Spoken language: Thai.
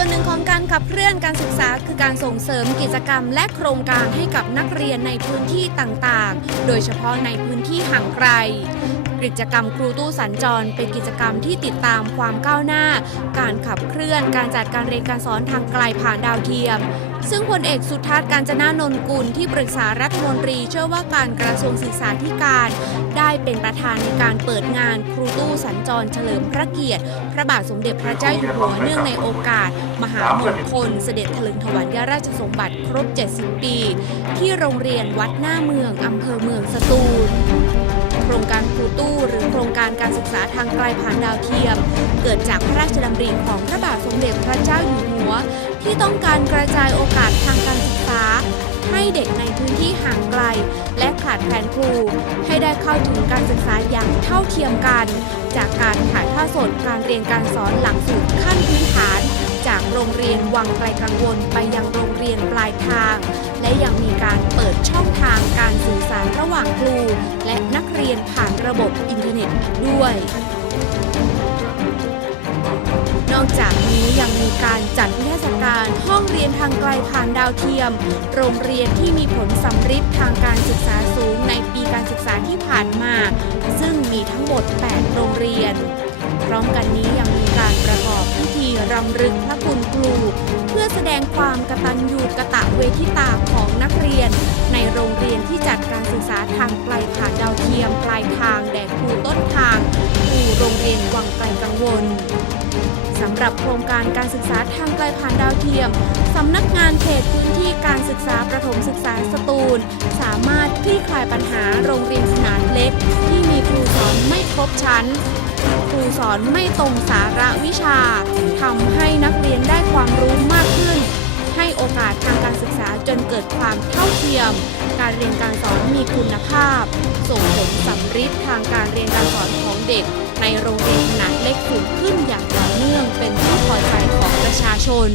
ส่วนหนึ่งของการขับเคลื่อนการศึกษาคือการส่งเสริมกิจกรรมและโครงการให้กับนักเรียนในพื้นที่ต่างๆ โดยเฉพาะในพื้นที่ห่างไกล กิจกรรมครูตู้สัญจร เป็นกิจกรรมที่ติดตามความก้าวหน้า การขับเคลื่อน การจัดการเรียนการสอนทางไกลผ่านดาวเทียม ซึ่งพลเอกสุทัศน์การจนานนกุลที่ปรึกษารัฐมนตรีเชื่อว่าการกระทรวงศึกษาธิการ ได้เป็นประธานในการเปิดงานครูตู้สัญจรเฉลิมพระเกียรติ พระบาทสมเด็จพระเจ้าอยู่หัวเนื่องในโอกาส มหามงคล เสด็จถลึงถวัลยราชสมบัติครบ 70 ปี ที่โรงเรียนวัดหน้าเมืองอำเภอเมืองสตูล การศึกษาทางไกลผ่านดาวเทียม เกิดจากพระราชดำริของพระบาทสมเด็จพระเจ้าอยู่หัว ที่ต้องการกระจายโอกาสทางการศึกษา ให้เด็กในพื้นที่ห่างไกล และขาดแคลนครู ให้ได้เข้าถึงการศึกษาอย่างเท่าเทียมกัน จากการถ่ายทอดสดการเรียนการสอนหลังสูตรขั้นพื้นฐาน จากโรงเรียนวังไกลกังวลไปยังโรงเรียนปลายทาง และยังมี การเปิดช่องทางการสื่อสารระหว่างครู และนักเรียนผ่านระบบอินเทอร์เน็ตด้วย นอกจากนี้ยังมีการจัดนิทรรศการห้องเรียนทางไกลผ่านดาวเทียม โรงเรียนที่มีผลสำฤทธิ์ทางการศึกษาสูงในปีการศึกษาที่ผ่านมา ซึ่งมีทั้งหมด 8 โรงเรียน พร้อมกันนี้ยังมีการประกอบพิธีรำลึกพระคุณครู เพื่อแสดงความกตัญญูกะตะเวทิตาของนักเรียนในโรงเรียน ที่จัดการศึกษาทางไกลผ่านดาวเทียมปลายทางแด่ครูต้นทางครูโรงเรียนวังไกลกังวลสำหรับโครงการการศึกษาทางไกลผ่านดาวเทียม สำนักงานเขตพื้นที่การศึกษาประถมศึกษาสตูล สามารถคลี่คลายปัญหาโรงเรียนขนาดเล็ก ที่มีครูสอนไม่ครบชั้น ครูสอนไม่ตรงสาระวิชาทำให้นักเรียนได้ความ ทียม การเรียนการสอนมีคุณภาพ ส่งผลสำฤทธิ์ทางการเรียนการสอนของเด็ก ในโรงเรียนขนาดเล็กสูงขึ้นอย่างต่อเนื่องเป็นที่พอใจของประชาชน